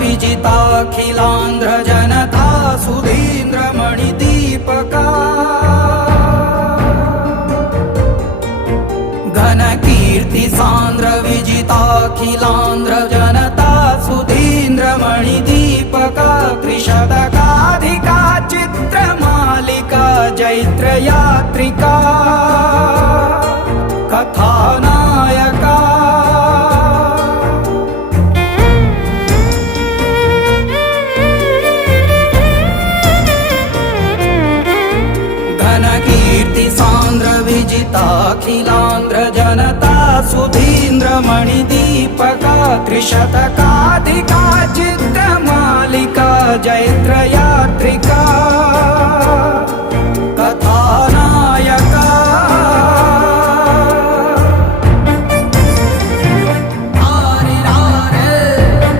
विजिताखिलांध्र जनता सुधींद्र मणिदीपका घन कीर्ति सांद्र विजिताखिलांध्र जनता सुधींद्र मणिदीपका त्रिशतकाधिका चित्रमालिका जैत्र यात्रिका कथानायका विजिताखिलांध्र जनता सुधींद्र मणिदीपका त्रिशतकाधिका चित्रमालिका जैत्र यात्रिका